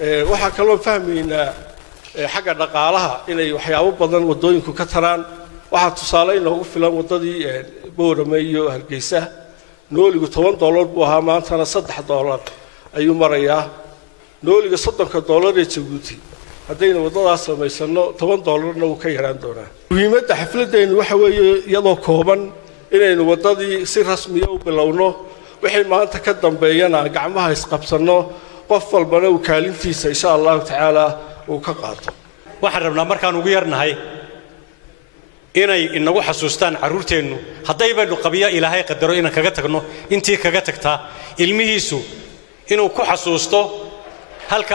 waxaa kaloo fahmaynaa xagga dhaqaalaha inay waxyaabo badan wadooyinku ka taraan waxaa tusaale inoogu filan wadadii Boorame iyo Hargeysa nooligu $10 buu ahaa maantana $3 ayuu marayaa nooliga $30 ee Djibouti haddayna wadadaas samaysano $10 uu ka yaraan doonaa muhiimadda xafladeennu waxa weeye iyadoo kooban inaynu wadadii si rasmi ah u bilowno wixii maanta ka dambeeyana gacmaha isqabsano qof walbana uu kaalintiisa insha Allah taala uu ka qaato waxaan rabnaa markaan ugu yarnahay inay inagu xasuustaan caruurteennu haday baynu qabiya ilaahay qadaro inaan kaga tagno intii kaga tagtaa ilmihiisu inuu ku xasuusto halka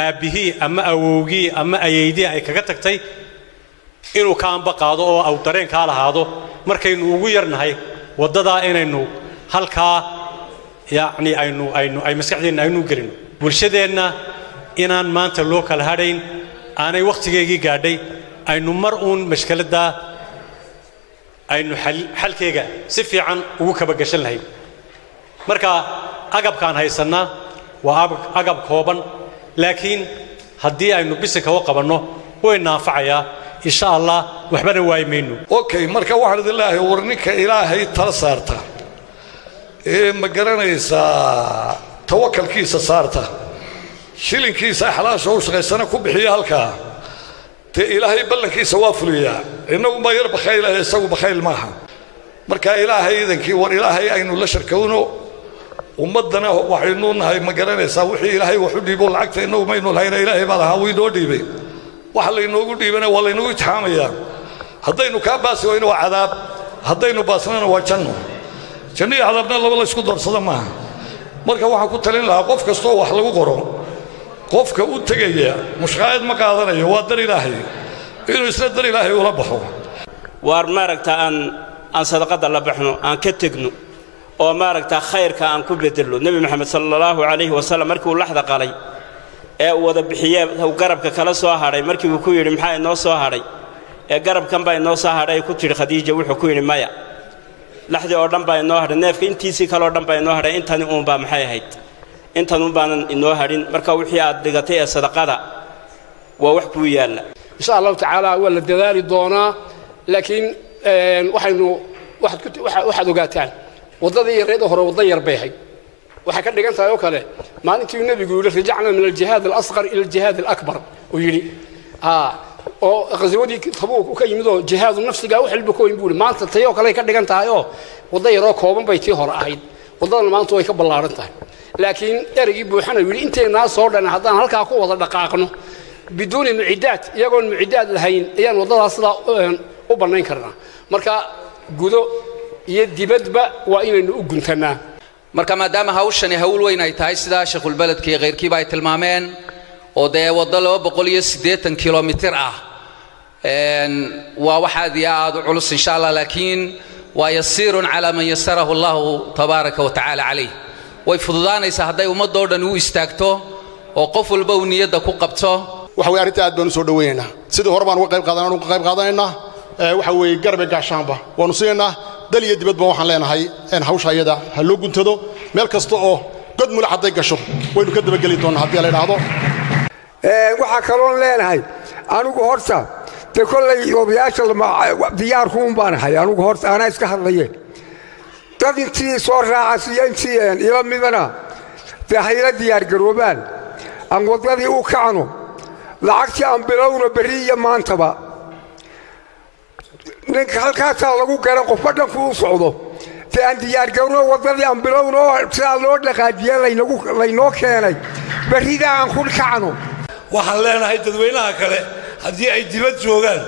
aabihi ama awowgii ama ayeydii ay kaga tagtay inuu ka amba qaado oo aw dareen ka lahaado markaynu ugu yarnahay wadada inaynu halka yaani ay maskaxdeena aynu gelino bulshadeena inaan maanta loo kala hadayn aanay waqtigeegii gaadhay aynu mar uun mashkalada aynu xalkeega si fiican ugu kaba gashan lahayn marka agabkaan haysanaa waa agab kooban laakiin haddii aynu bisinka u qabanno way naafacayaa insha Allah waxbana waaymayno okay marka waxaan idin leeyahay warninka ilaahay tala saarta ma garanaysaa tawakkalkiisa saarta shilinkiisa xalaasha u shaqaysana ku bixiya halka te ilaahay ballankiisa waa fuliyaa inagu ma yar bakhayl isagu bakhayl maaha marka ilaahay idankii war ilaahay aynu la sharkawno ummadana waxaynu nahay ma garanaysaa wixii ilaahay wax u dhiibo lacagta inagu maynu lahayna ilaahay baa lahaa wii noo dhiibay waxa laynoogu dhiibana waa laynagu itixaamayaa haddaynu kaa baasi wayno waa cadaab haddaynu baasnana waa janno janno iyo cadaabna laba la isku doorsada maaha marka waxaan ku talin lahaa qof kastoo wax lagu qoro qofka u tagaya mushqaayad ma qaadanayo waa dar ilaahay inuu isla dar ilaahay ula baxo waar maaragta aan sadaqada la baxno aan ka tagno oo maaragta khayrka aan ku bedelo nabi maxamed sallallahu alayhi wasallam markii uu laxda qalay ee uu wada bixiyay uu garabka kala soo haray markii uu ku yiri maxay noo soo haray ee garabkan baa noo soo haray ku tiri khadiija wuxuu ku yiri maya laxdi oo dhan baa noo haray neefka intiisii kale oo dhan baa noo haray intani uun baa maxay ahayd intan uun baan inoo harin marka wixii aad dhigatay ee sadaqada waa wax ku yaala insha Allah taala wala dadaali doona laakiin waxaynu waxaad ogaataan wadadii yareed hore wadan yar bay ahayd waxa ka dhigan tahay oo kale maalintii nabigu yiri rajacna min al-jihad al-asghar ila al-jihad al-akbar oo yiri oo qaswadii Tabuuk ka yimid oo jihad nafsiga wax walba ku yimid maanta tayo kale ka dhigan tahay oo wadan yar oo kooban bay tii hore ahayd wadada maanta way ka ballaaran tahay laakiin erigi buuxana yiri inteena soo dhan hadaan halka ku wada dhaqaaqno بدون معدات يقول معدات لهين أيان وضعها صلا وبنين كرنا مركا جودو يدبدبا وإن نوجنتنا مركا ما دام هاوشني هاول وين هاي سدا شيخ البلد كي غير كي باي تلمامين وده وضله بقول يسديت كيلومتر وواحد يعاد علص إن شاء الله لكن ويسير على من يسره الله تبارك وتعالى عليه ويفضلان يسهدي ومدور دنو استاكتو وقفل بونية دكو قبته waxay arinta aad baan soo dhaweynaa sidii hore baan uga qayb qaadanayna waxa way garbe gaashaanba waanu siinaa dal iyo dibadba waxaan leenahay in hawsha ayada ha loo guntado meel kasta oo god mulaxaday gasho waynu ka daba gali doonaa hadii la yiraahdo waxa kale oo leenahay anigu horta te kollay odayaasha diyaar ku baan ahay anigu horta ana iska hadlayeen dad intii soo raacayeen ila midana hayla diyaar garoobaan aan wadadii u kacno lacagtii aan bilowno bariya maantaba ninka halkaas lagu garan qof dhan ku socdo taan diyaar garno wadadii aan bilowno sida loo dhaqaajiyay laynoo keenay barida aan ku kacno waxaan leenahay dadweynaha kale haddii ay dibad joogaan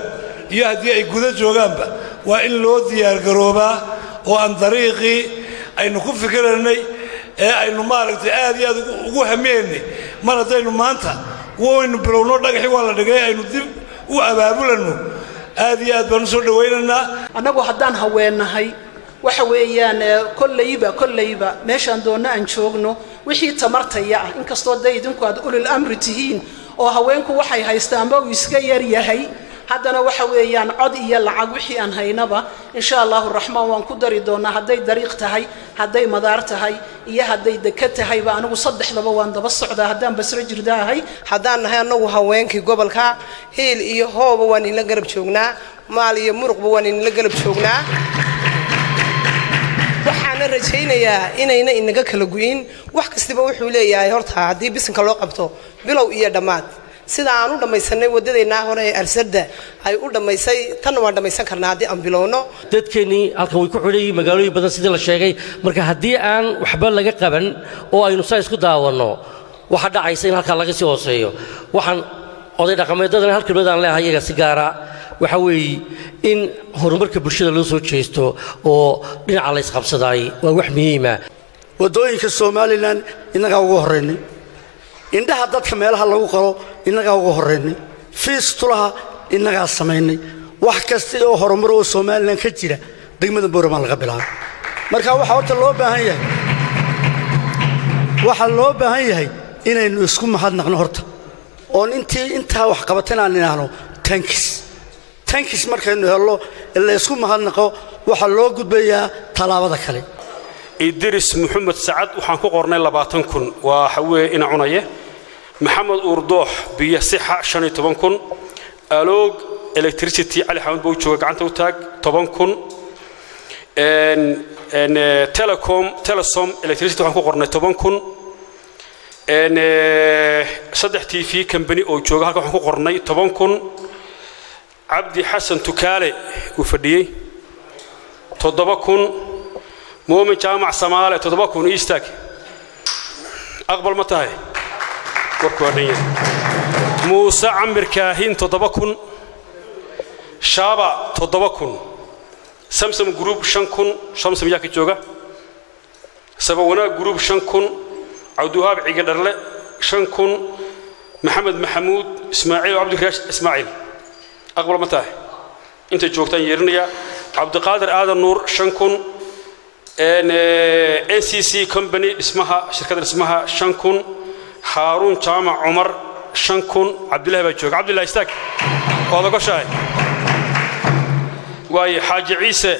iyo haddii ay guda joogaanba waa in loo diyaar garoobaa oo aan dariiqii aynu ku fikiranay ee aynu maaragtay aad iyo aad ugu hameynay mar haddaynu maanta waynu bilowno dhagaxii waa la dhigay aynu dib u abaabulano aad iyo aad baan soo dhaweynaynaa annagu haddaan haweenahay waxa weeyaan kollayba meeshaan doona aan joogno wixii tamartaya ah inkastoo day idinku aad ulul amri tihiin oo haweenku waxay haystaanba uu iska yar yahay haddana waxa weeyaan cod iyo lacag wixii aan haynaba insha allahu raxmaan waan ku dari doonaa hadday dariiq tahay hadday madaar tahay iyo hadday deka tahayba anigu saddexdaba waan daba socdaa haddaan basro jirda ahay haddaan nahay annagu haweenkii gobolka hiil iyo hooba waan inla garab joognaa maal iyo muruqba waan inla garab joognaa waxaana rajaynayaa inayna inaga kala gu'in wax kastaba wuxuu leeyahay horta haddii bisinka loo qabto bilow iyo dhammaad sida aan u dhammaysanay waddadeennaa hore ee arsadda ay u dhammaysay tanna waan dhammaysan karnaa haddii aan bilowno dadkeennii halkan way ku xidhayiin magaalooyin badan sidii la sheegay marka haddii aan waxba laga qaban oo aynu saa isku daawanno waxaa dhacaysa in halkaa laga sii hooseeyo waxaan oday dhaqameedadana hal kelmad aan leeyahay iyaga si gaara waxa weeye in horumarka bulshada loo soo jeesto oo dhinaca la isqabsadaay waa wax muhiima waddooyinka somalilan innagaa ugu horraynay indhaha dadka meelaha lagu qalo innagaa ugu horraynay fiistulaha innagaa samaynay wax kasta oo horumar oo somalilan ka jira degmada booramaan laga bilaabay marka waxaa horta loo baahan yahay inaynu isku mahadnaqno horta oon intaa wax qabatan aan idhaahno tankis markaynu hello la isku mahadnaqo waxaa loo gudbayaa tallaabada kale idris maxamed sacad waxaan ku qornay 20,000 waxa weeye ina cunaye maxamed uurdoox biyo sixa 15,000 aloog electricity ali xamed buu jooga gacanta u taag 10,000 telesom electricity waxaan ku qornay 10,000 saddex TV company oo jooga halka waxaan ku qornay 10,000 عبدي حسن تكالي وفديي 7,000 مؤمن جامع سمالة 7,000 إيستاك أقبل متاهي وركوانية موسى عمر كاهين 7,000 شابا 7,000 سمسم جروب 5,000 شمسم ياكي جوجا سبونا جروب 5,000 عبدوهاب عقدرله 5,000 محمد محمود إسماعيل وعبد الكراش إسماعيل أقبل متاهي أنت جوكتان يرنيا عبد القادر آدم نور 5,000 NCC كومباني اسمها شركة اسمها 5,000 هارون جامع عمر 5,000 عبد الله بيجوك عبد الله يستاك هذا قشاي واي حاج عيسى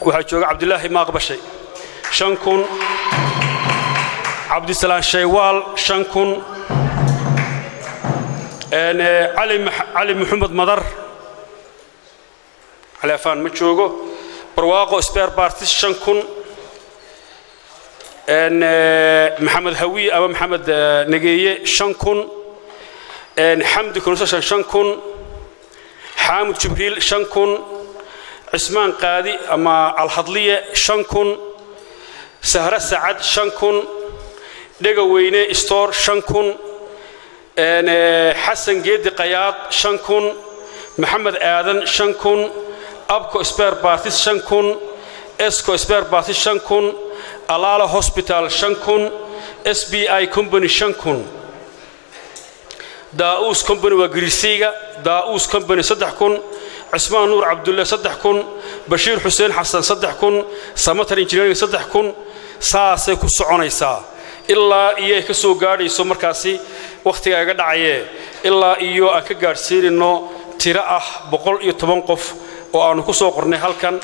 وحجوك عبد الله ما قبل شيء 5,000 عبد السلام شيوال 5,000 علي محمد مدر على فان متشوغو برواقو سبير بارتيس 5,000 محمد هوي أو محمد نجية 5,000 حمد كنوسة 5,000 حامد جبريل 5,000 عثمان قادي أما الحضلية 5,000 سهرة سعد 5,000 دقوينة استور 5,000 حسن جيد قياد 5,000 محمد آذن 5,000 أبكو سبير بارتيس 5,000 إسكو سبير بارتيس 5,000 ألالا هوسبيتال 5,000 SBI كومباني 5,000 داوس كومباني وغريسيغا داوس كومباني 3,000 عثمان نور عبد الله 3,000 بشير حسين حسن 3,000 سمتر انجينيرنج 3,000 ساسay ku soconaysaa ilaa iyo ka soo gaadhayso markaasi waqtiga aga dhacay ilaa iyo aan ka gaarsiinino tiro ah 110 qof oo aanu ku soo qornay halkan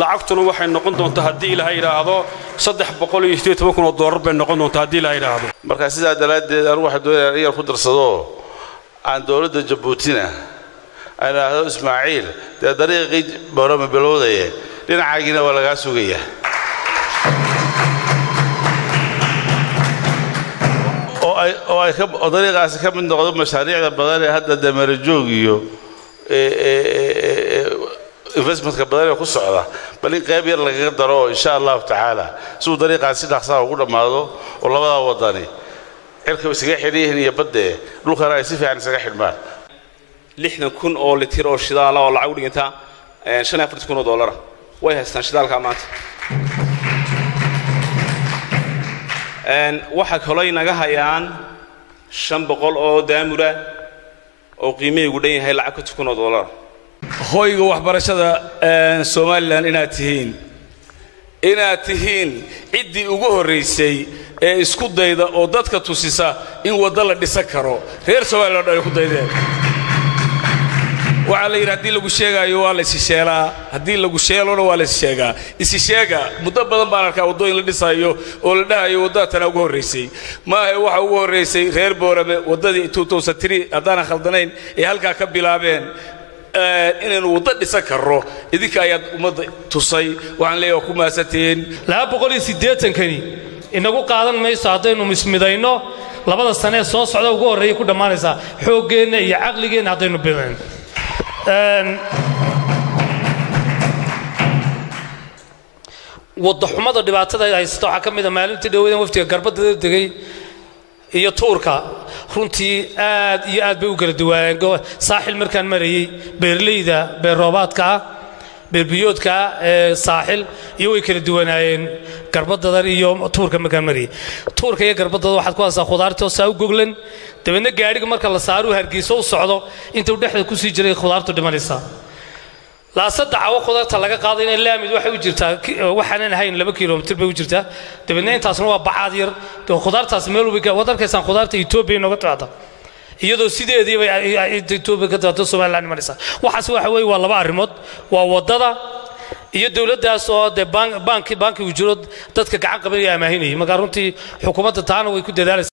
lacagtuna waxay noqon doontaa hadii ilaahay yiraahdo $318,000 bay noqon doontaa hadii ilaahay yiraahdo marka sidaa dalaadeed aan waxa doonayaa inaan ku darsado aan dawladda Jabuutina ana Ismaaciil dariiqii barama bilowday dhinacaagina waa laga sugayaa oo ay dariiqaas ka mid noqdo mashaariicda badan ee hadda damar joog iyo investmentka badan ee ku socda bal in qayb yar laga daro insha Allah taala soo dariiqaasi dhaqso ugu dhamaado oo labada wadani cirka isaga xiriireen iyo badde dhulkana ay si fiican isaga xidhmaan 60,000 oo litir oo shidaal oo lacag u dhiganta $45,000 way haystaan shidaalka maanta waxa kale inaga hayaan 500 oo daamura oo qiimeeygu dhan yahay lacag $2,000 hoyga waxbarashada Soomaaliland inaad tihiin cidii ugu horeysay ee isku dayda oo dadka tusisa in wada la dhisan karo reer Soomaaliland ay ku daydeen waxaa la yidhi haddii lagu sheegaayo waa la isisheelaa haddii lagu sheelona waa la issheegaa isisheega muddo badan baan arkaa waddooyin la dhisayo oo la dhahayo waddada tana ugu horraysay maahe waxa ugu horraysay reer boorame waddadii 2003 haddaanan khaldanayn ee halkaa ka bilaabeen inaynu waddo dhisan karro idinka ayaad ummadda tusay waxaan leeyahay waa ku mahadsantihiin 280kani inagu qaadan mayso haddaynu mismidayno labada sane soo socda ugu horreeya ku dhammaanaysaa xooggeenna iyo caqligeenna haddaynu bilayn wadda xumada dhibaatada ay haysato waxaa ka mid a maalintii dhaweedan waftiga garbadda degay iyo tuurka runtii aad iyo aad bay u kala duwaayeen saaxil markaan marayay beerleyda beer roobaadka ah beerbiyoodka ee saaxil iyo way kala duwanaayeen garbadadan iyo tuurka markaan marayay tuurka iyo garbadada waxaad ku haysaa khudaarta oo saa u goglan dabeedna gaadhiga marka la saaro hargeysa u socdo intuu dhexda ku sii jiray khudaartu dhimanaysaa laasada cawo khudaarta laga qaaday inay laamid waxay u jirtaa waxaan ahayn 2 kiiloomitir bay u jirtaa dabeedna intaasna waa bacaad yar khudaartaas meel walba wadarkaysan khudaarta Itoobiya nooga taada iyadoo sideedii bay Itoobiya ka taado Soomaaliland maraysa waxaas waxa weey waa laba arrimood waa wadada iyo dawladdaas oo de banki u jiro dadka gacan qabanaya amaahinay marka runtii xukuumadda taana way ku dadaalaysaa